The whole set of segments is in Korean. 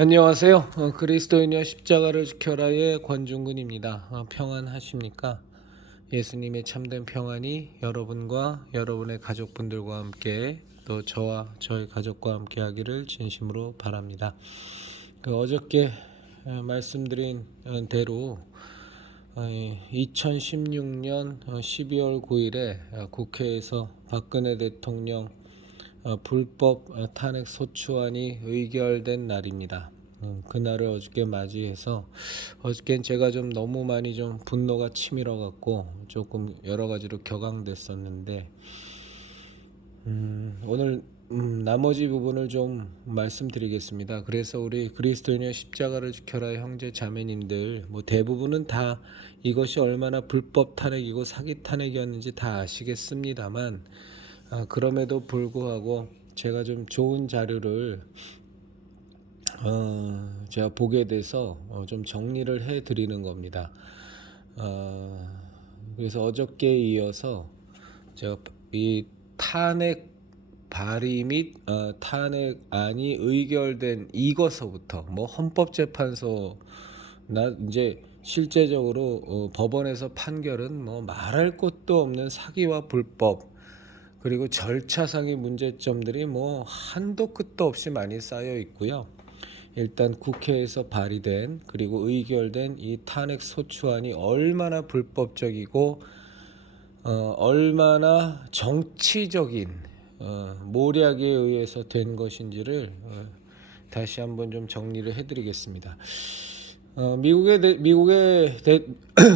안녕하세요. 그리스도인여 십자가를 지켜라의 권중근입니다. 평안하십니까? 예수님의 참된 평안이 여러분과 여러분의 가족분들과 함께 또 저와 저의 가족과 함께 하기를 진심으로 바랍니다. 어저께 말씀드린 대로 2016년 12월 9일에 국회에서 박근혜 대통령 불법 탄핵 소추안이 의결된 날입니다. 그날을 어저께 맞이해서 어저께는 제가 좀 너무 많이 좀 분노가 치밀어 갖고 조금 여러 가지로 격앙됐었는데 오늘 나머지 부분을 좀 말씀드리겠습니다. 그래서 우리 그리스도인의 십자가를 지켜라 형제 자매님들 대부분은 다 이것이 얼마나 불법 탄핵이고 사기 탄핵이었는지 다 아시겠습니다만 그럼에도 불구하고 제가 좀 좋은 자료를 제가 보게 돼서 좀 정리를 해 드리는 겁니다. 그래서 어저께 이어서 제가 이 탄핵 발의 및 탄핵안이 의결된 이것서부터 헌법재판소 나 이제 실제적으로 법원에서 판결은 말할 것도 없는 사기와 불법 그리고 절차상의 문제점들이 한도 끝도 없이 많이 쌓여 있고요. 일단 국회에서 발의된 그리고 의결된 이 탄핵 소추안이 얼마나 불법적이고 얼마나 정치적인 모략에 의해서 된 것인지를 다시 한번 좀 정리를 해드리겠습니다.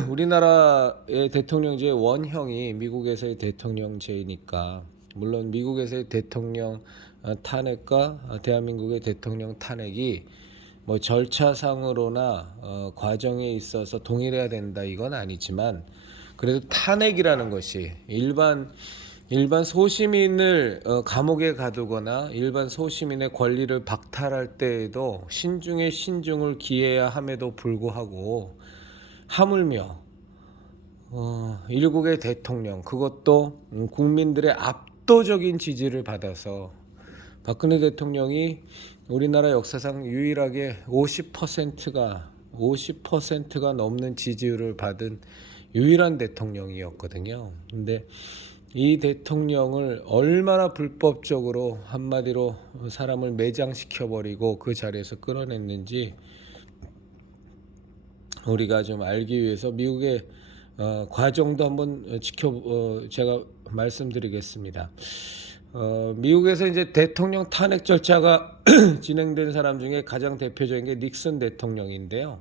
우리나라의 대통령제의 원형이 미국에서의 대통령제이니까 물론 미국에서의 대통령 탄핵과 대한민국의 대통령 탄핵이 절차상으로나 과정에 있어서 동일해야 된다 이건 아니지만 그래도 탄핵이라는 것이 일반 소시민을 감옥에 가두거나 일반 소시민의 권리를 박탈할 때에도 신중에 신중을 기해야 함에도 불구하고 하물며 일국의 대통령 그것도 국민들의 압도적인 지지를 받아서 박근혜 대통령이 우리나라 역사상 유일하게 50%가 넘는 지지율을 받은 유일한 대통령이었거든요. 근데 이 대통령을 얼마나 불법적으로 한마디로 사람을 매장시켜버리고 그 자리에서 끌어냈는지 우리가 좀 알기 위해서 미국의 과정도 한번 제가 말씀드리겠습니다. 미국에서 이제 대통령 탄핵 절차가 진행된 사람 중에 가장 대표적인 게 닉슨 대통령인데요.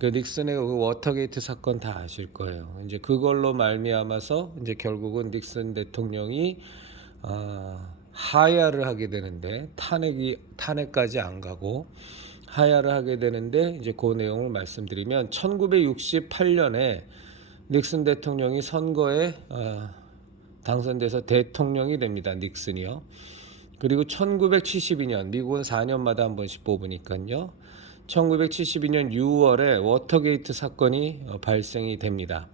그 닉슨의 그 워터게이트 사건 다 아실 거예요. 이제 그걸로 말미암아서 이제 결국은 닉슨 대통령이 하야를 하게 되는데 탄핵까지 안 가고 하야를 하게 되는데 이제 그 내용을 말씀드리면 1968년에 닉슨 대통령이 선거에 당선돼서 대통령이 됩니다. 닉슨이요. 그리고 1972년 미국은 4년마다 한 번씩 뽑으니까요. 1972년 6월에 워터게이트 사건이 발생이 됩니다.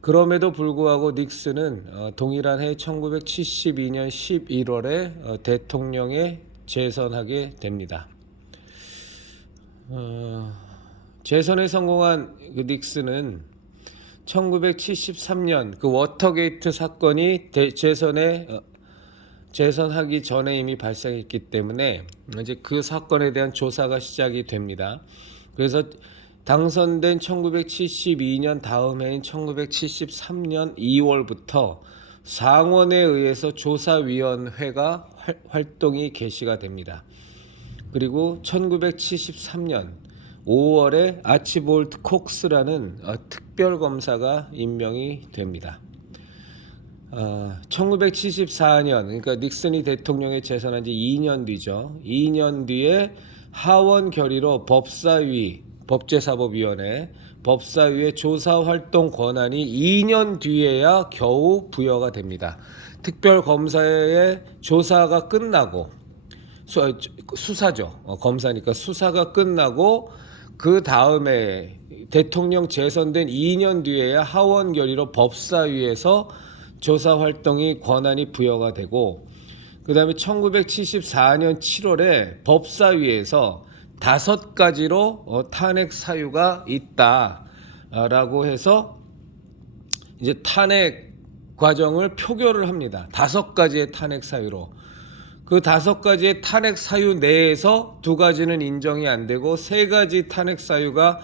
그럼에도 불구하고 닉슨은 동일한 해 1972년 11월에 대통령에 재선하게 됩니다. 재선에 성공한 그 닉슨은 1973년 그 워터게이트 사건이 재선하기 전에 이미 발생했기 때문에 이제 그 사건에 대한 조사가 시작이 됩니다. 그래서 당선된 1972년 다음 해인 1973년 2월부터 상원에 의해서 조사위원회가 활동이 개시가 됩니다. 그리고 1973년 5월에 아치볼트 콕스라는 특별검사가 임명이 됩니다. 1974년 그러니까 닉슨이 대통령에 재선한 지 2년 뒤죠. 2년 뒤에 하원 결의로 법제사법위원회 법사위의 조사활동 권한이 2년 뒤에야 겨우 부여가 됩니다. 특별검사의 조사가 끝나고 수사죠. 검사니까 수사가 끝나고 그 다음에 대통령 재선된 2년 뒤에야 하원 결의로 법사위에서 조사 활동이 권한이 부여가 되고 그 다음에 1974년 7월에 법사위에서 5가지로 탄핵 사유가 있다라고 해서 이제 탄핵 과정을 표결을 합니다. 5가지의 탄핵 사유로. 그 5가지의 탄핵 사유 내에서 2가지는 인정이 안 되고 3가지 탄핵 사유가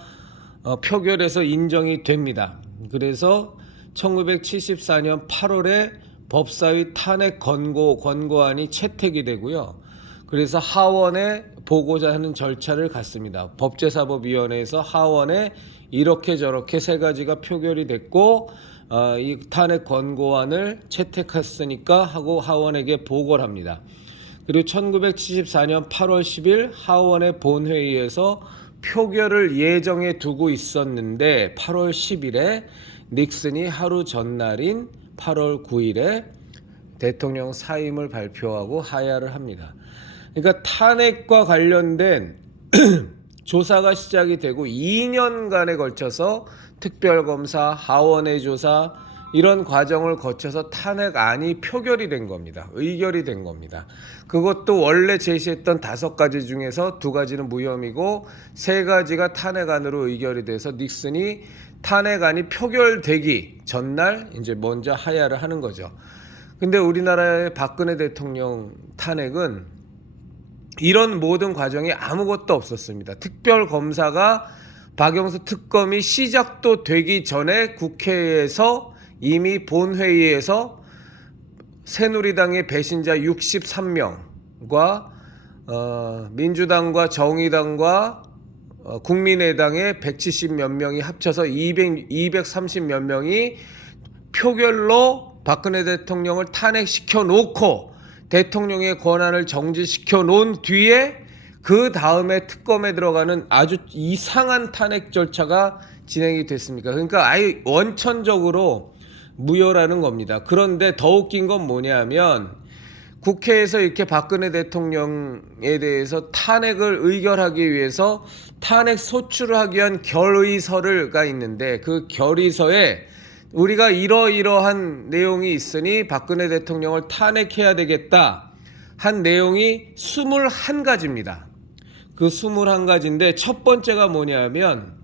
표결에서 인정이 됩니다. 그래서 1974년 8월에 법사위 탄핵 권고안이 채택이 되고요. 그래서 하원에 보고자 하는 절차를 갖습니다. 법제사법위원회에서 하원에 이렇게 저렇게 3가지가 표결이 됐고 이 탄핵 권고안을 채택했으니까 하고 하원에게 보고를 합니다. 그리고 1974년 8월 10일 하원의 본회의에서 표결을 예정해 두고 있었는데 8월 10일에 닉슨이 하루 전날인 8월 9일에 대통령 사임을 발표하고 하야를 합니다. 그러니까 탄핵과 관련된 조사가 시작이 되고 2년간에 걸쳐서 특별검사, 하원의 조사 이런 과정을 거쳐서 탄핵안이 표결이 된 겁니다. 의결이 된 겁니다. 그것도 원래 제시했던 5가지 중에서 2가지는 무혐의고 3가지가 탄핵안으로 의결이 돼서 닉슨이 탄핵안이 표결되기 전날 이제 먼저 하야를 하는 거죠. 근데 우리나라의 박근혜 대통령 탄핵은 이런 모든 과정이 아무것도 없었습니다. 특별검사가 박영수 특검이 시작도 되기 전에 국회에서 이미 본회의에서 새누리당의 배신자 63명과 민주당과 정의당과 국민의당의 170몇 명이 합쳐서 230몇 명이 표결로 박근혜 대통령을 탄핵시켜 놓고 대통령의 권한을 정지시켜 놓은 뒤에 그 다음에 특검에 들어가는 아주 이상한 탄핵 절차가 진행이 됐습니까? 그러니까 아예 원천적으로 무효라는 겁니다. 그런데 더 웃긴 건 뭐냐면 국회에서 이렇게 박근혜 대통령에 대해서 탄핵을 의결하기 위해서 탄핵 소추를 하기 위한 결의서가 있는데 그 결의서에 우리가 이러이러한 내용이 있으니 박근혜 대통령을 탄핵해야 되겠다 한 내용이 21가지입니다. 그 21가지인데 첫 번째가 뭐냐면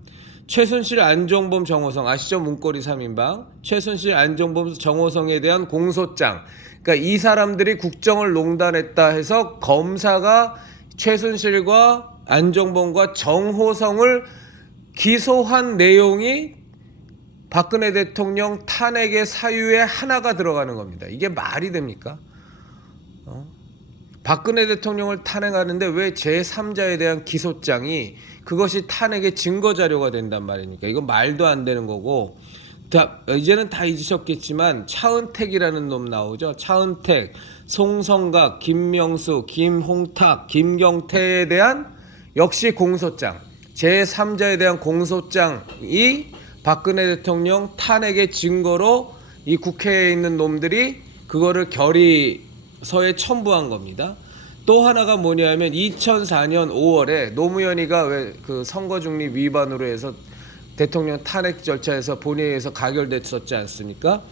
최순실, 안종범, 정호성 아시죠? 문고리 3인방 최순실, 안종범, 정호성에 대한 공소장. 그러니까 이 사람들이 국정을 농단했다 해서 검사가 최순실과 안종범과 정호성을 기소한 내용이 박근혜 대통령 탄핵의 사유에 하나가 들어가는 겁니다. 이게 말이 됩니까? 박근혜 대통령을 탄핵하는데 왜 제3자에 대한 기소장이 그것이 탄핵의 증거자료가 된단 말입니까? 이건 말도 안 되는 거고 이제는 다 잊으셨겠지만 차은택이라는 놈 나오죠. 차은택, 송성각, 김명수, 김홍탁, 김경태에 대한 역시 공소장 제3자에 대한 공소장이 박근혜 대통령 탄핵의 증거로 이 국회에 있는 놈들이 그거를 결의서에 첨부한 겁니다. 또 하나가 뭐냐면 2004년 5월에 노무현이가 왜 그 선거 중립 위반으로 해서 대통령 탄핵 절차에서 본회의에서 가결됐었지 않습니까?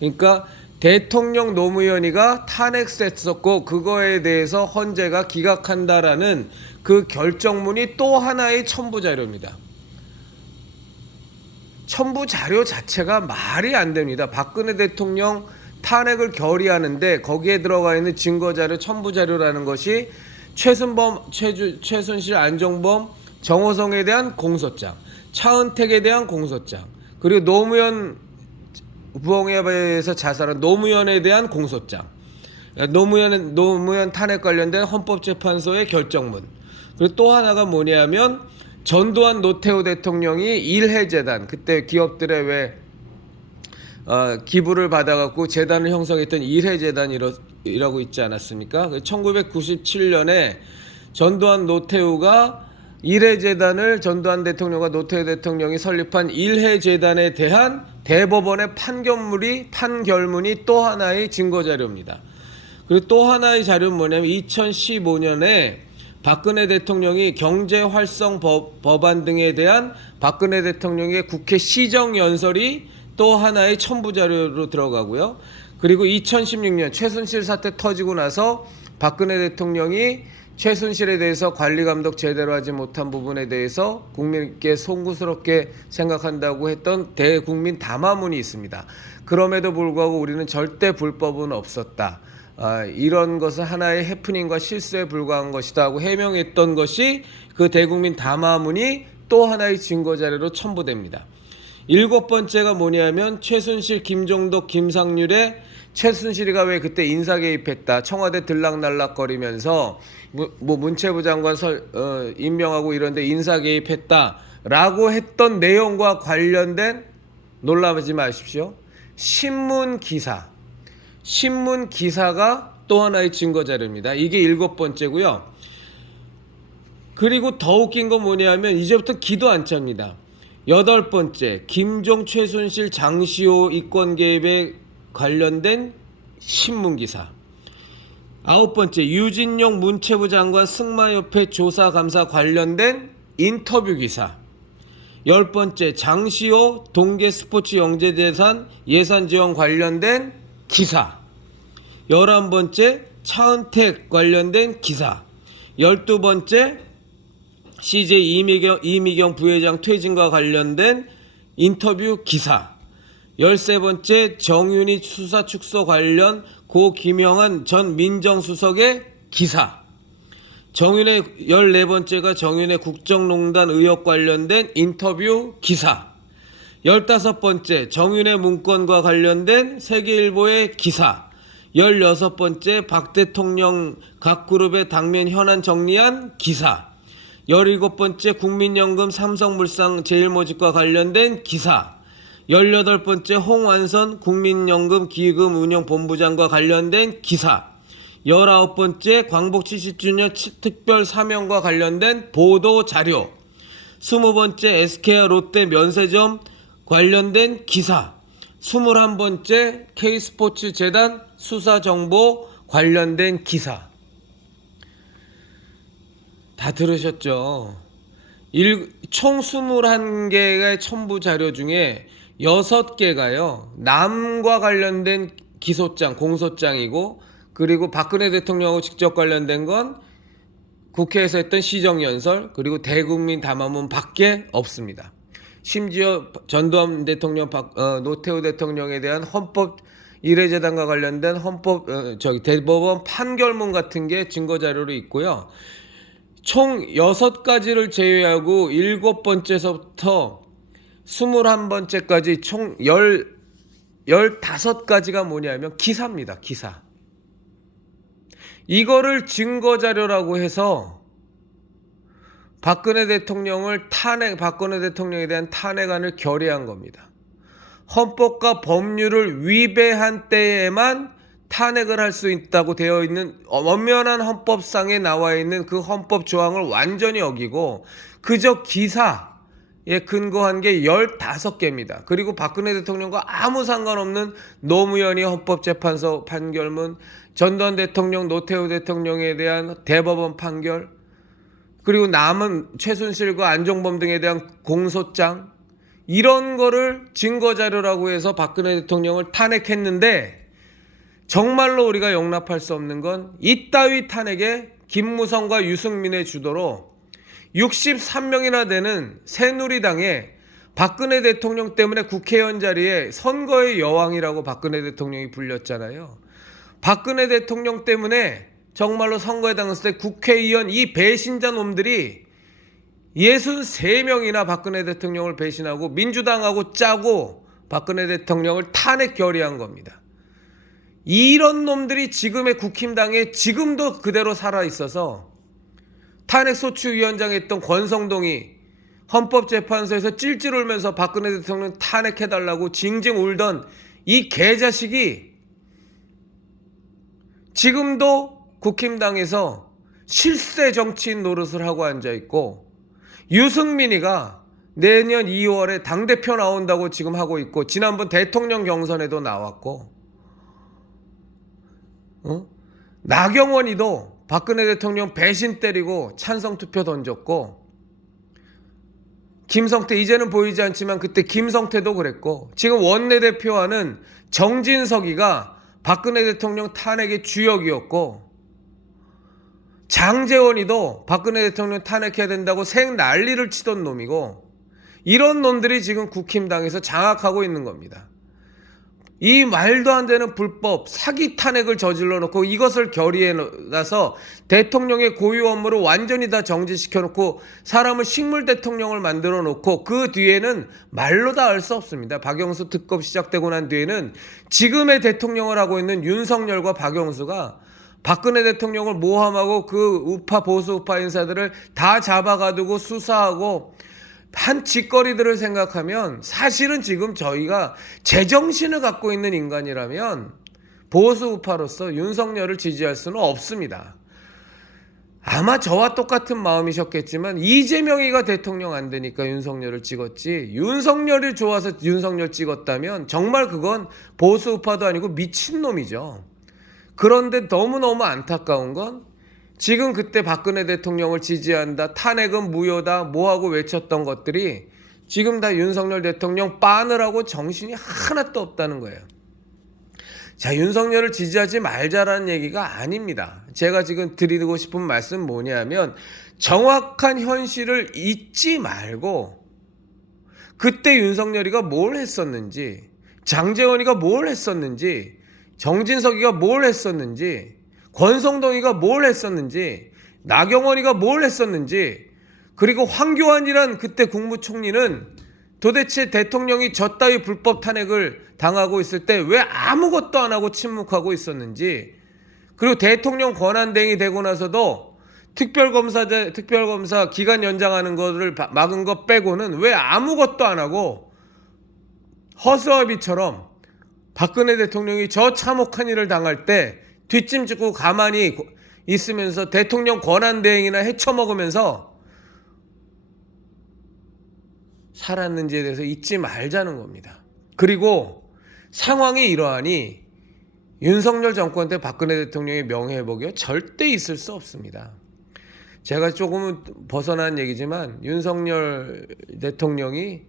그러니까 대통령 노무현이가 탄핵했었고 그거에 대해서 헌재가 기각한다라는 그 결정문이 또 하나의 첨부 자료입니다. 첨부 자료 자체가 말이 안 됩니다. 박근혜 대통령 탄핵을 결의하는데 거기에 들어가 있는 증거자료, 첨부자료라는 것이 최순실, 안종범, 정호성에 대한 공소장, 차은택에 대한 공소장, 그리고 노무현 부엉이에서 자살한 노무현에 대한 공소장, 노무현 탄핵 관련된 헌법재판소의 결정문, 그리고 또 하나가 뭐냐면 전두환 노태우 대통령이 일해재단 그때 기업들의 왜 기부를 받아갖고 재단을 형성했던 일해재단이라고 있지 않았습니까? 1997년에 전두환 노태우가 일해재단을 전두환 대통령과 노태우 대통령이 설립한 일해재단에 대한 대법원의 판결문이 또 하나의 증거자료입니다. 그리고 또 하나의 자료는 뭐냐면 2015년에 박근혜 대통령이 경제활성 법안 등에 대한 박근혜 대통령의 국회 시정연설이 또 하나의 첨부자료로 들어가고요. 그리고 2016년 최순실 사태 터지고 나서 박근혜 대통령이 최순실에 대해서 관리감독 제대로 하지 못한 부분에 대해서 국민께 송구스럽게 생각한다고 했던 대국민 담화문이 있습니다. 그럼에도 불구하고 우리는 절대 불법은 없었다. 이런 것은 하나의 해프닝과 실수에 불과한 것이다 하고 해명했던 것이 그 대국민 담화문이 또 하나의 증거자료로 첨부됩니다. 7번째가 뭐냐면 최순실, 김종덕, 김상률의 최순실이가 왜 그때 인사 개입했다. 청와대 들락날락거리면서 뭐 문체부 장관 임명하고 이런데 인사 개입했다라고 했던 내용과 관련된, 놀라지 마십시오, 신문 기사가 또 하나의 증거자료입니다. 이게 7번째고요. 그리고 더 웃긴 건 뭐냐면 이제부터 기도 안 찹니다. 8번째, 김종, 최순실, 장시호 이권 개입에 관련된 신문기사. 9번째, 유진용 문체부 장관 승마협회 조사 감사 관련된 인터뷰 기사. 10번째, 장시호 동계 스포츠 영재재산 예산 지원 관련된 기사. 11번째, 차은택 관련된 기사. 12번째, CJ 이미경 부회장 퇴진과 관련된 인터뷰 기사. 13번째, 정윤희 수사 축소 관련 고 김영한 전 민정수석의 기사. 14번째가 정윤의 국정농단 의혹 관련된 인터뷰 기사. 15번째, 정윤의 문건과 관련된 세계일보의 기사. 16번째, 박 대통령 각 그룹의 당면 현안 정리한 기사. 17번째, 국민연금 삼성물산 제일모직과 관련된 기사. 18번째, 홍완선 국민연금 기금 운영본부장과 관련된 기사. 19번째, 광복 70주년 특별 사명과 관련된 보도 자료. 20번째, SK와 롯데 면세점 관련된 기사. 21번째, K스포츠 재단 수사 정보 관련된 기사. 다 들으셨죠? 총 21개의 첨부 자료 중에 6개가요, 남과 관련된 기소장, 공소장이고, 그리고 박근혜 대통령하고 직접 관련된 건 국회에서 했던 시정연설, 그리고 대국민 담화문 밖에 없습니다. 심지어 전두환 대통령, 노태우 대통령에 대한 헌법 이례재단과 관련된 대법원 판결문 같은 게 증거자료로 있고요. 총 6가지를 제외하고 7번째서부터 21번째까지 총 15가지가 뭐냐면 기사입니다. 기사. 이거를 증거자료라고 해서 박근혜 대통령에 대한 탄핵안을 결의한 겁니다. 헌법과 법률을 위배한 때에만 탄핵을 할 수 있다고 되어 있는 엄연한 헌법상에 나와 있는 그 헌법 조항을 완전히 어기고 그저 기사에 근거한 게 15개입니다. 그리고 박근혜 대통령과 아무 상관없는 노무현이 헌법재판소 판결문, 전두환 대통령, 노태우 대통령에 대한 대법원 판결, 그리고 남은 최순실과 안종범 등에 대한 공소장, 이런 거를 증거자료라고 해서 박근혜 대통령을 탄핵했는데, 정말로 우리가 용납할 수 없는 건 이따위 탄핵에 김무성과 유승민의 주도로 63명이나 되는 새누리당에 박근혜 대통령 때문에 국회의원 자리에 선거의 여왕이라고 박근혜 대통령이 불렸잖아요. 박근혜 대통령 때문에 정말로 선거에 당했을 때 국회의원 이 배신자 놈들이 63명이나 박근혜 대통령을 배신하고 민주당하고 짜고 박근혜 대통령을 탄핵 결의한 겁니다. 이런 놈들이 지금의 국힘당에 지금도 그대로 살아있어서 탄핵소추위원장 했던 권성동이 헌법재판소에서 찔찔 울면서 박근혜 대통령 탄핵해달라고 징징 울던 이 개자식이 지금도 국힘당에서 실세 정치인 노릇을 하고 앉아있고, 유승민이가 내년 2월에 당대표 나온다고 지금 하고 있고, 지난번 대통령 경선에도 나왔고, 나경원이도 박근혜 대통령 배신 때리고 찬성 투표 던졌고, 김성태, 이제는 보이지 않지만 그때 김성태도 그랬고, 지금 원내대표하는 정진석이가 박근혜 대통령 탄핵의 주역이었고, 장제원이도 박근혜 대통령 탄핵해야 된다고 생 난리를 치던 놈이고, 이런 놈들이 지금 국힘당에서 장악하고 있는 겁니다. 이 말도 안 되는 불법 사기 탄핵을 저질러 놓고 이것을 결의해 놔서 대통령의 고유 업무를 완전히 다 정지시켜 놓고 사람을 식물 대통령을 만들어 놓고, 그 뒤에는 말로 다 알 수 없습니다. 박영수 특검 시작되고 난 뒤에는 지금의 대통령을 하고 있는 윤석열과 박영수가 박근혜 대통령을 모함하고 그 우파 보수 우파 인사들을 다 잡아가두고 수사하고 한 짓거리들을 생각하면, 사실은 지금 저희가 제정신을 갖고 있는 인간이라면 보수 우파로서 윤석열을 지지할 수는 없습니다. 아마 저와 똑같은 마음이셨겠지만 이재명이가 대통령 안 되니까 윤석열을 찍었지, 윤석열이 좋아서 윤석열 찍었다면 정말 그건 보수 우파도 아니고 미친놈이죠. 그런데 너무너무 안타까운 건, 지금 그때 박근혜 대통령을 지지한다, 탄핵은 무효다, 뭐하고 외쳤던 것들이 지금 다 윤석열 대통령 빠느라고 정신이 하나도 없다는 거예요. 자, 윤석열을 지지하지 말자라는 얘기가 아닙니다. 제가 지금 드리고 싶은 말씀 뭐냐면, 정확한 현실을 잊지 말고 그때 윤석열이가 뭘 했었는지, 장제원이가 뭘 했었는지, 정진석이가 뭘 했었는지, 권성동이가 뭘 했었는지, 나경원이가 뭘 했었는지, 그리고 황교안이란 그때 국무총리는 도대체 대통령이 저 따위 불법 탄핵을 당하고 있을 때 왜 아무것도 안 하고 침묵하고 있었는지, 그리고 대통령 권한대행이 되고 나서도 특별검사 기간 연장하는 거를 막은 것 빼고는 왜 아무것도 안 하고 허수아비처럼 박근혜 대통령이 저 참혹한 일을 당할 때 뒷짐 짓고 가만히 있으면서 대통령 권한대행이나 헤쳐먹으면서 살았는지에 대해서 잊지 말자는 겁니다. 그리고 상황이 이러하니 윤석열 정권 때 박근혜 대통령의 명예회복이 절대 있을 수 없습니다. 제가 조금은 벗어난 얘기지만 윤석열 대통령이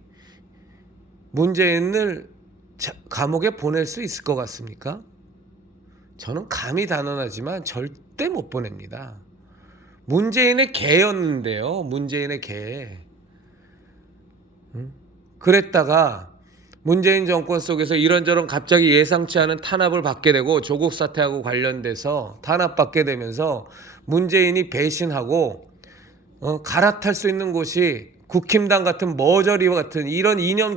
문재인을 감옥에 보낼 수 있을 것 같습니까? 저는 감히 단언하지만 절대 못 보냅니다. 문재인의 개였는데요. 문재인의 개. 그랬다가 문재인 정권 속에서 이런저런 갑자기 예상치 않은 탄압을 받게 되고, 조국 사태하고 관련돼서 탄압받게 되면서 문재인이 배신하고 갈아탈 수 있는 곳이 국힘당 같은 머저리 같은 이런 이념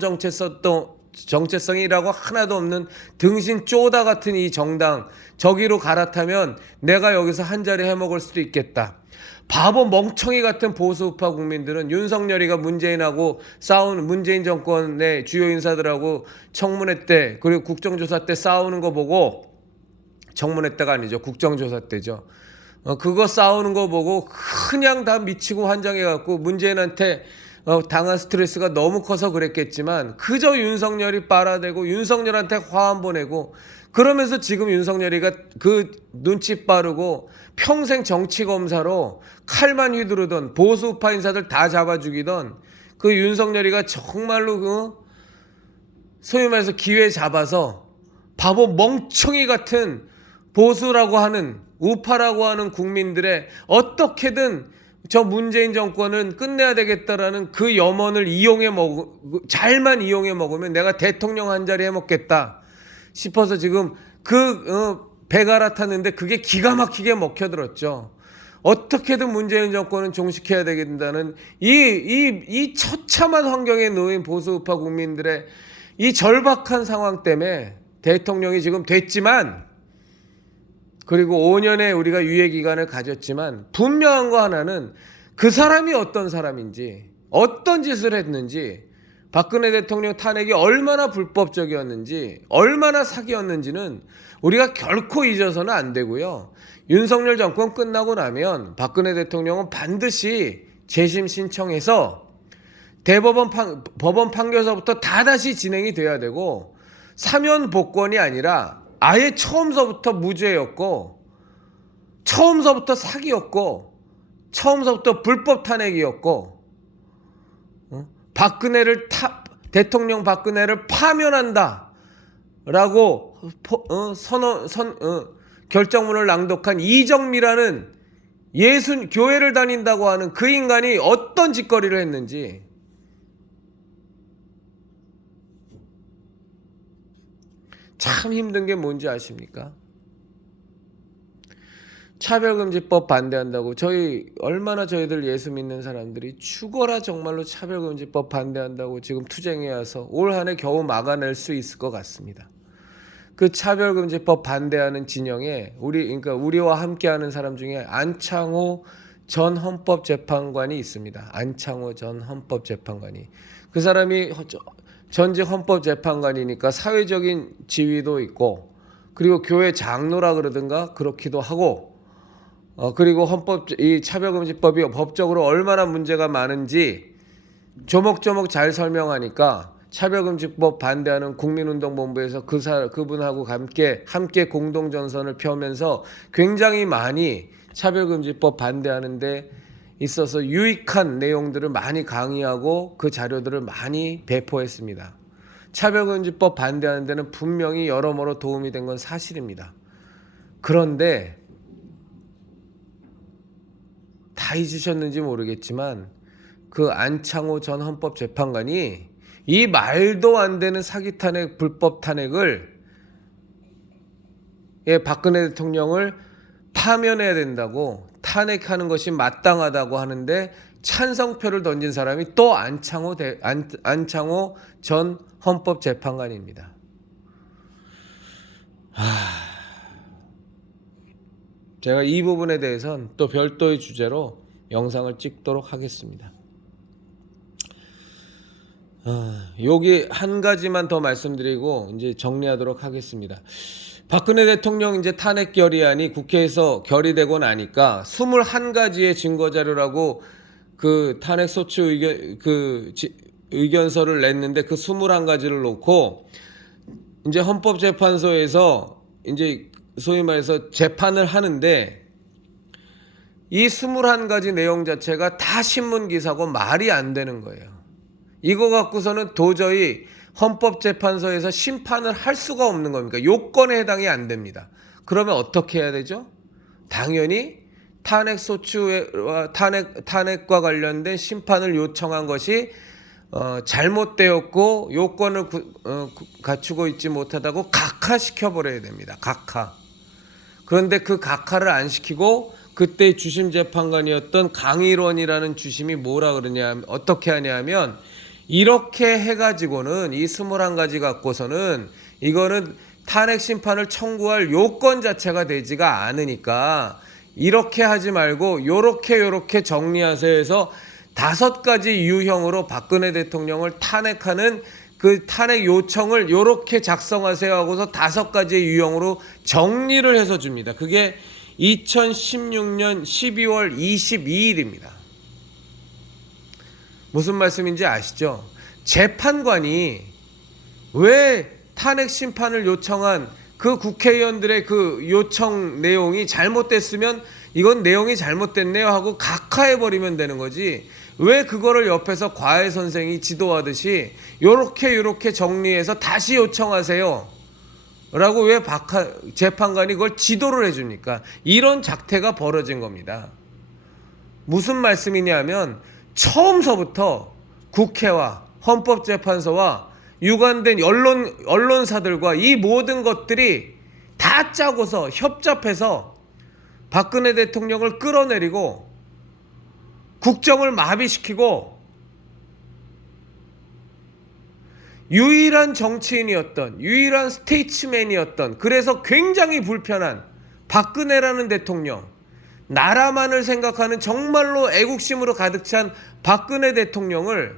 정체성이라고 하나도 없는 등신 쪼다 같은 이 정당, 저기로 갈아타면 내가 여기서 한 자리 해먹을 수도 있겠다. 바보 멍청이 같은 보수우파 국민들은 윤석열이가 문재인하고 싸우는, 문재인 정권의 주요 인사들하고 청문회 때 그리고 국정조사 때 싸우는 거 보고, 청문회 때가 아니죠, 국정조사 때죠. 그거 싸우는 거 보고 그냥 다 미치고 환장해갖고 문재인한테 당한 스트레스가 너무 커서 그랬겠지만, 그저 윤석열이 빨아대고 윤석열한테 화 한 번 내고, 그러면서 지금 윤석열이가 그 눈치 빠르고 평생 정치검사로 칼만 휘두르던 보수우파 인사들 다 잡아 죽이던 그 윤석열이가 정말로 소위 말해서 기회 잡아서 바보 멍청이 같은 보수라고 하는, 우파라고 하는 국민들의 어떻게든 저 문재인 정권은 끝내야 되겠다라는 그 염원을 잘만 이용해 먹으면 내가 대통령 한 자리 해먹겠다 싶어서 지금 배 갈아탔는데 그게 기가 막히게 먹혀들었죠. 어떻게든 문재인 정권은 종식해야 되겠다는 이 처참한 환경에 놓인 보수우파 국민들의 이 절박한 상황 때문에 대통령이 지금 됐지만, 그리고 5년의 우리가 유예기간을 가졌지만, 분명한 거 하나는 그 사람이 어떤 사람인지, 어떤 짓을 했는지, 박근혜 대통령 탄핵이 얼마나 불법적이었는지, 얼마나 사기였는지는 우리가 결코 잊어서는 안 되고요. 윤석열 정권 끝나고 나면 박근혜 대통령은 반드시 재심 신청해서 법원 판결서부터 다다시 진행이 돼야 되고, 사면 복권이 아니라 아예 처음서부터 무죄였고, 처음서부터 사기였고, 처음서부터 불법 탄핵이었고, 대통령 박근혜를 파면한다 라고 결정문을 낭독한 이정미라는 교회를 다닌다고 하는 그 인간이 어떤 짓거리를 했는지 참 힘든 게 뭔지 아십니까? 차별금지법 반대한다고 얼마나 저희들 예수 믿는 사람들이 죽어라 정말로 차별금지법 반대한다고 지금 투쟁해 와서 올 한 해 겨우 막아낼 수 있을 것 같습니다. 그 차별금지법 반대하는 진영에 그러니까 우리와 함께하는 사람 중에 안창호 전 헌법재판관이 있습니다. 안창호 전 헌법재판관이. 그 사람이 전직 헌법재판관이니까 사회적인 지위도 있고, 그리고 교회 장로라 그러든가 그렇기도 하고, 그리고 이 차별금지법이 법적으로 얼마나 문제가 많은지 조목조목 잘 설명하니까 차별금지법 반대하는 국민운동본부에서 그분하고 함께 공동전선을 펴면서 굉장히 많이 차별금지법 반대하는 데 있어서 유익한 내용들을 많이 강의하고 그 자료들을 많이 배포했습니다. 차별금지법 반대하는 데는 분명히 여러모로 도움이 된 건 사실입니다. 그런데 다 잊으셨는지 모르겠지만 그 안창호 전 헌법재판관이 이 말도 안 되는 사기 탄핵, 불법 탄핵을 박근혜 대통령을 파면해야 된다고, 탄핵하는 것이 마땅하다고 하는데 찬성표를 던진 사람이 또 안창호 전 헌법재판관입니다. 제가 이 부분에 대해서는 또 별도의 주제로 영상을 찍도록 하겠습니다. 여기 한 가지만 더 말씀드리고 이제 정리하도록 하겠습니다. 박근혜 대통령 이제 탄핵 결의안이 국회에서 결의되고 나니까 21가지의 증거 자료라고 그 탄핵 소추 의견서를 냈는데 그 21가지를 놓고 이제 헌법재판소에서 이제 소위 말해서 재판을 하는데, 이 21가지 내용 자체가 다 신문 기사고 말이 안 되는 거예요. 이거 갖고서는 도저히 헌법재판소에서 심판을 할 수가 없는 겁니까? 요건에 해당이 안 됩니다. 그러면 어떻게 해야 되죠? 당연히 탄핵소추와 탄핵과 관련된 심판을 요청한 것이 잘못되었고 요건을 갖추고 있지 못하다고 각하시켜버려야 됩니다. 각하. 그런데 그 각하를 안 시키고 그때 주심 재판관이었던 강일원이라는 주심이 어떻게 하냐면 이렇게 해가지고는 이 21가지 갖고서는 이거는 탄핵 심판을 청구할 요건 자체가 되지가 않으니까 이렇게 하지 말고 요렇게 정리하세요 해서 5가지 유형으로 박근혜 대통령을 탄핵하는 그 탄핵 요청을 요렇게 작성하세요 하고서 5가지의 유형으로 정리를 해서 줍니다. 그게 2016년 12월 22일입니다. 무슨 말씀인지 아시죠? 재판관이 왜 탄핵 심판을 요청한 그 국회의원들의 그 요청 내용이 잘못됐으면 이건 내용이 잘못됐네요 하고 각하해버리면 되는 거지, 왜 그거를 옆에서 과외 선생이 지도하듯이 요렇게 정리해서 다시 요청하세요 라고 왜 재판관이 그걸 지도를 해줍니까? 이런 작태가 벌어진 겁니다. 무슨 말씀이냐면 처음서부터 국회와 헌법재판소와 유관된 언론사들과 이 모든 것들이 다 짜고서 협잡해서 박근혜 대통령을 끌어내리고 국정을 마비시키고 유일한 정치인이었던, 유일한 스테이츠맨이었던, 그래서 굉장히 불편한 박근혜라는 대통령, 나라만을 생각하는 정말로 애국심으로 가득 찬 박근혜 대통령을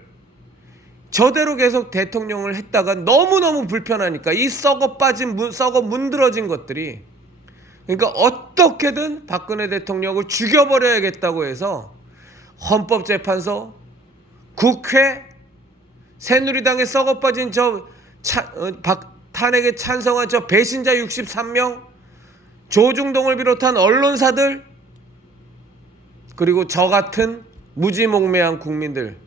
저대로 계속 대통령을 했다가 너무너무 불편하니까 이 썩어 문드러진 것들이, 그러니까 어떻게든 박근혜 대통령을 죽여버려야겠다고 해서 헌법재판소, 국회, 새누리당에 썩어 빠진 탄핵에 찬성한 저 배신자 63명, 조중동을 비롯한 언론사들, 그리고 저 같은 무지몽매한 국민들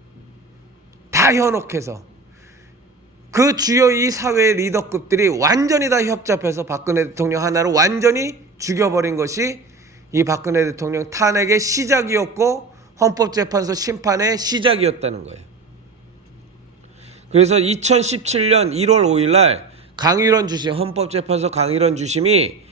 다 현혹해서 그 주요 이 사회의 리더급들이 완전히 다 협잡해서 박근혜 대통령 하나로 완전히 죽여버린 것이 이 박근혜 대통령 탄핵의 시작이었고 헌법재판소 심판의 시작이었다는 거예요. 그래서 2017년 1월 5일 날 강일원 주심, 헌법재판소 강일원 주심이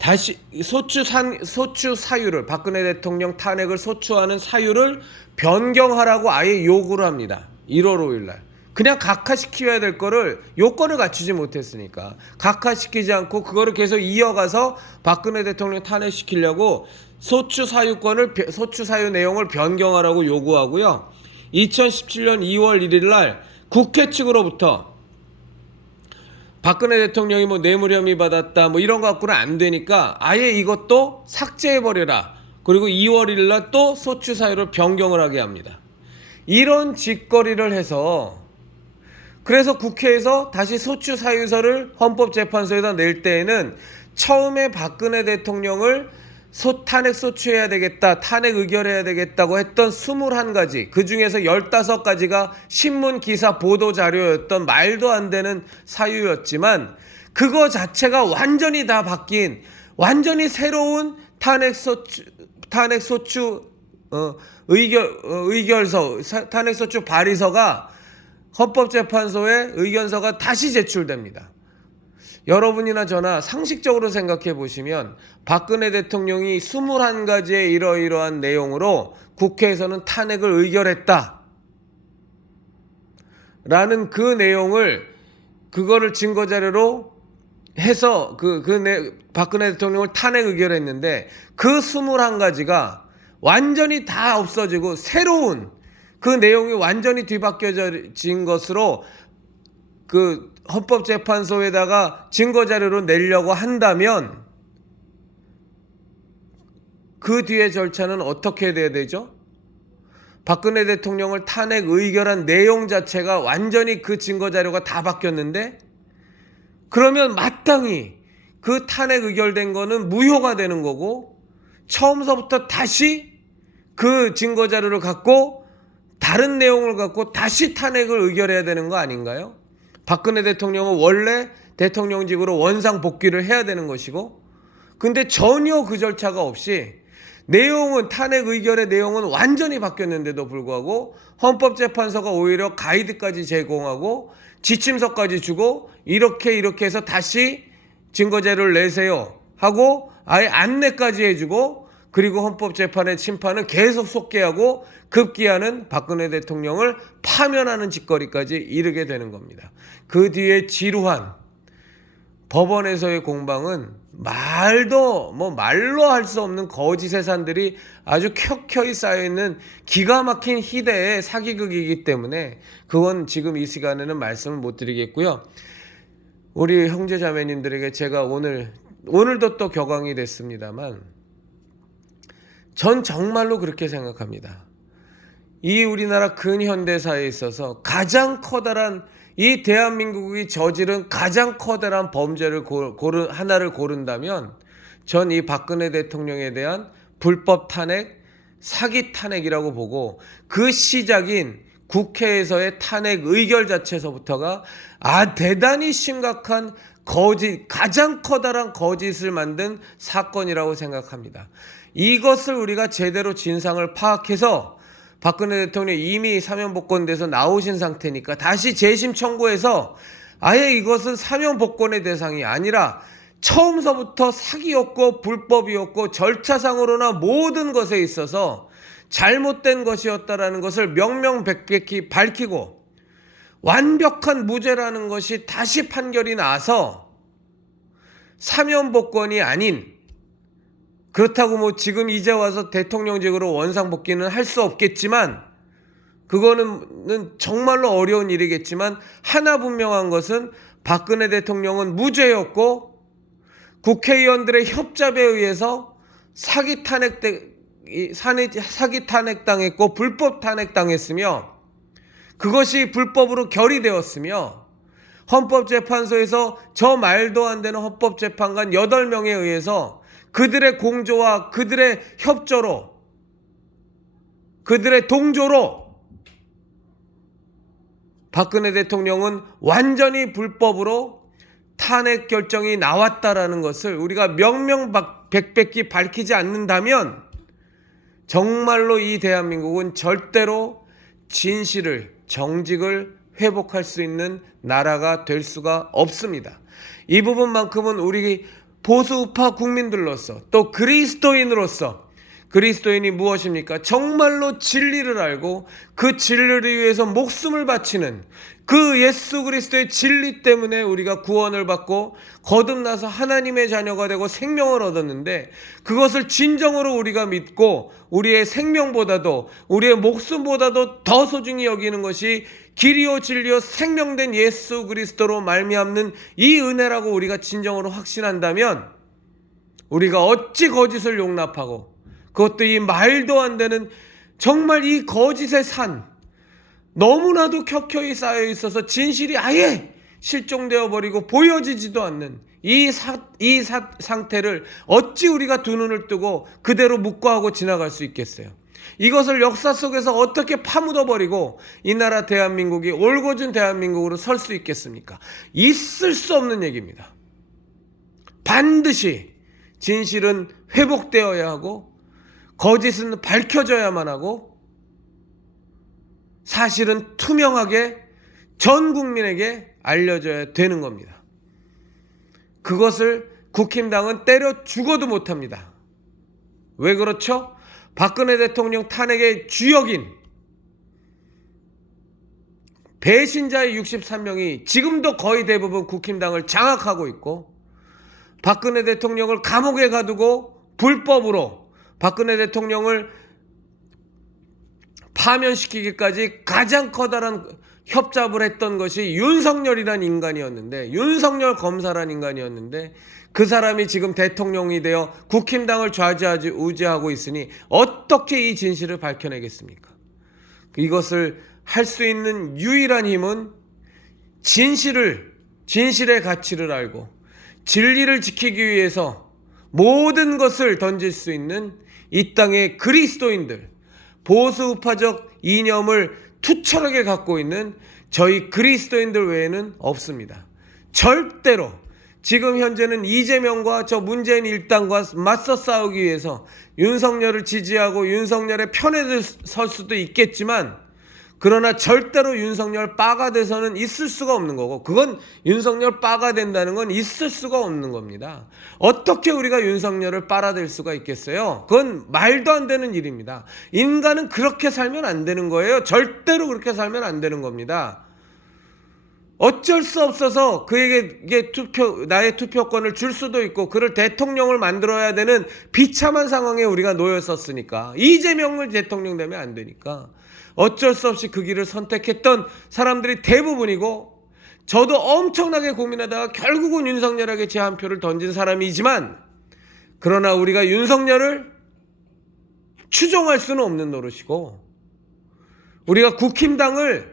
다시 소추 사유를, 박근혜 대통령 탄핵을 소추하는 사유를 변경하라고 아예 요구를 합니다. 1월 5일 날. 그냥 각하시켜야 될 거를 요건을 갖추지 못했으니까 각하시키지 않고 그거를 계속 이어가서 박근혜 대통령 탄핵시키려고 소추 사유 내용을 변경하라고 요구하고요. 2017년 2월 1일 날 국회 측으로부터 박근혜 대통령이 뭐 뇌물 혐의 받았다 뭐 이런 거 갖고는 안 되니까 아예 이것도 삭제해버려라. 그리고 2월 1일 날 또 소추 사유를 변경을 하게 합니다. 이런 짓거리를 해서 그래서 국회에서 다시 소추 사유서를 헌법재판소에다 낼 때에는 처음에 박근혜 대통령을 탄핵 소추해야 되겠다, 탄핵 의결해야 되겠다고 했던 21가지, 그 중에서 15가지가 신문 기사 보도 자료였던 말도 안 되는 사유였지만 그거 자체가 완전히 다 바뀐 완전히 새로운 탄핵 소추 의결서, 탄핵 소추 발의서가 헌법재판소에 의견서가 다시 제출됩니다. 여러분이나 저나 상식적으로 생각해 보시면 박근혜 대통령이 21가지의 이러이러한 내용으로 국회에서는 탄핵을 의결했다 라는 그 내용을 그거를 증거자료로 해서 박근혜 대통령을 탄핵 의결했는데 그 21가지가 완전히 다 없어지고 새로운 그 내용이 완전히 뒤바뀌어진 것으로 그 헌법재판소에다가 증거자료로 내려고 한다면 그 뒤의 절차는 어떻게 돼야 되죠? 박근혜 대통령을 탄핵 의결한 내용 자체가 완전히 그 증거자료가 다 바뀌었는데 그러면 마땅히 그 탄핵 의결된 거는 무효가 되는 거고 처음서부터 다시 그 증거자료를 갖고 다른 내용을 갖고 다시 탄핵을 의결해야 되는 거 아닌가요? 박근혜 대통령은 원래 대통령직으로 원상 복귀를 해야 되는 것이고 근데 전혀 그 절차가 없이 내용은 탄핵 의결의 내용은 완전히 바뀌었는데도 불구하고 헌법재판소가 오히려 가이드까지 제공하고 지침서까지 주고 이렇게 해서 다시 증거자료를 내세요 하고 아예 안내까지 해주고 그리고 헌법재판의 심판은 계속 속개하고 급기야는 박근혜 대통령을 파면하는 짓거리까지 이르게 되는 겁니다. 그 뒤에 지루한 법원에서의 공방은 말로 할 수 없는 거짓 세산들이 아주 켜켜이 쌓여있는 기가 막힌 희대의 사기극이기 때문에 그건 지금 이 시간에는 말씀을 못 드리겠고요. 우리 형제 자매님들에게 제가 오늘도 또 격앙이 됐습니다만 전 정말로 그렇게 생각합니다. 이 우리나라 근현대사에 있어서 가장 커다란 이 대한민국이 저지른 가장 커다란 범죄를 하나를 고른다면 전 이 박근혜 대통령에 대한 불법 탄핵, 사기 탄핵이라고 보고 그 시작인 국회에서의 탄핵 의결 자체에서부터가 대단히 심각한 가장 커다란 거짓을 만든 사건이라고 생각합니다. 이것을 우리가 제대로 진상을 파악해서 박근혜 대통령이 이미 사면복권돼서 나오신 상태니까 다시 재심 청구해서 아예 이것은 사면복권의 대상이 아니라 처음서부터 사기였고 불법이었고 절차상으로나 모든 것에 있어서 잘못된 것이었다라는 것을 명명백백히 밝히고 완벽한 무죄라는 것이 다시 판결이 나서 사면복권이 아닌 그렇다고 뭐 지금 이제 와서 대통령직으로 원상복귀는 할 수 없겠지만 그거는 정말로 어려운 일이겠지만 하나 분명한 것은 박근혜 대통령은 무죄였고 국회의원들의 협잡에 의해서 사기 탄핵당했고 불법 탄핵당했으며 그것이 불법으로 결의되었으며 헌법재판소에서 저 말도 안 되는 헌법재판관 8명에 의해서 그들의 공조와 그들의 협조로 그들의 동조로 박근혜 대통령은 완전히 불법으로 탄핵 결정이 나왔다라는 것을 우리가 백백기 밝히지 않는다면 정말로 이 대한민국은 절대로 진실을, 정직을 회복할 수 있는 나라가 될 수가 없습니다. 이 부분만큼은 우리 보수우파 국민들로서 또 그리스도인이 무엇입니까? 정말로 진리를 알고 그 진리를 위해서 목숨을 바치는 그 예수 그리스도의 진리 때문에 우리가 구원을 받고 거듭나서 하나님의 자녀가 되고 생명을 얻었는데, 그것을 진정으로 우리가 믿고 우리의 생명보다도 우리의 목숨보다도 더 소중히 여기는 것이 길이요 진리요 생명된 예수 그리스도로 말미암는 이 은혜라고 우리가 진정으로 확신한다면, 우리가 어찌 거짓을 용납하고, 그것도 이 말도 안 되는 정말 이 거짓의 산, 너무나도 켜켜이 쌓여 있어서 진실이 아예 실종되어 버리고 보여지지도 않는 이 상태를 어찌 우리가 두 눈을 뜨고 그대로 묵과하고 지나갈 수 있겠어요? 이것을 역사 속에서 어떻게 파묻어 버리고 이 나라 대한민국이 올곧은 대한민국으로 설 수 있겠습니까? 있을 수 없는 얘기입니다. 반드시 진실은 회복되어야 하고, 거짓은 밝혀져야만 하고, 사실은 투명하게 전 국민에게 알려져야 되는 겁니다. 그것을 국힘당은 때려 죽어도 못합니다. 왜 그렇죠? 박근혜 대통령 탄핵의 주역인 배신자의 63명이 지금도 거의 대부분 국힘당을 장악하고 있고, 박근혜 대통령을 감옥에 가두고 불법으로 박근혜 대통령을 파면시키기까지 가장 커다란 협잡을 했던 것이 윤석열이란 인간이었는데, 윤석열 검사란 인간이었는데, 그 사람이 지금 대통령이 되어 국힘당을 좌지우지하고 있으니 어떻게 이 진실을 밝혀내겠습니까? 이것을 할 수 있는 유일한 힘은 진실의 가치를 알고 진리를 지키기 위해서 모든 것을 던질 수 있는 이 땅의 그리스도인들, 보수우파적 이념을 투철하게 갖고 있는 저희 그리스도인들 외에는 없습니다. 절대로 지금 현재는 이재명과 저 문재인 일당과 맞서 싸우기 위해서 윤석열을 지지하고 윤석열의 편에 설 수도 있겠지만, 그러나 절대로 윤석열 빠가 돼서는 있을 수가 없는 거고, 그건 윤석열 빠가 된다는 건 있을 수가 없는 겁니다. 어떻게 우리가 윤석열을 빨아댈 수가 있겠어요? 그건 말도 안 되는 일입니다. 인간은 그렇게 살면 안 되는 거예요. 절대로 그렇게 살면 안 되는 겁니다. 어쩔 수 없어서 그에게 나의 투표권을 줄 수도 있고, 그를 대통령을 만들어야 되는 비참한 상황에 우리가 놓였었으니까, 이재명을 대통령 되면 안 되니까 어쩔 수 없이 그 길을 선택했던 사람들이 대부분이고, 저도 엄청나게 고민하다가 결국은 윤석열에게 제 한 표를 던진 사람이지만, 그러나 우리가 윤석열을 추종할 수는 없는 노릇이고, 우리가 국힘당을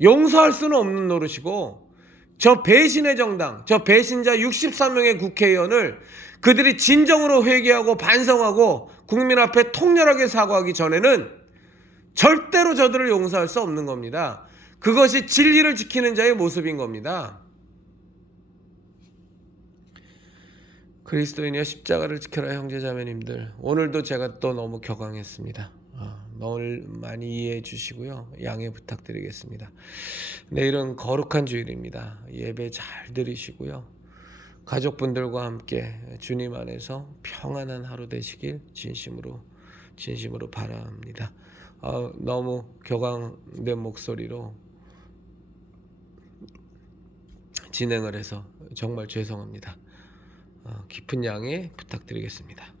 용서할 수는 없는 노릇이고, 저 배신의 정당, 저 배신자 63명의 국회의원을 그들이 진정으로 회개하고 반성하고 국민 앞에 통렬하게 사과하기 전에는 절대로 저들을 용서할 수 없는 겁니다. 그것이 진리를 지키는 자의 모습인 겁니다. 그리스도인이여 십자가를 지켜라 형제자매님들, 오늘도 제가 또 너무 격앙했습니다. 너무 많이 이해해 주시고요, 양해 부탁드리겠습니다. 내일은 거룩한 주일입니다. 예배 잘 드리시고요, 가족분들과 함께 주님 안에서 평안한 하루 되시길 진심으로 바랍니다. 너무 격앙된 목소리로 진행을 해서 정말 죄송합니다. 깊은 양해 부탁드리겠습니다.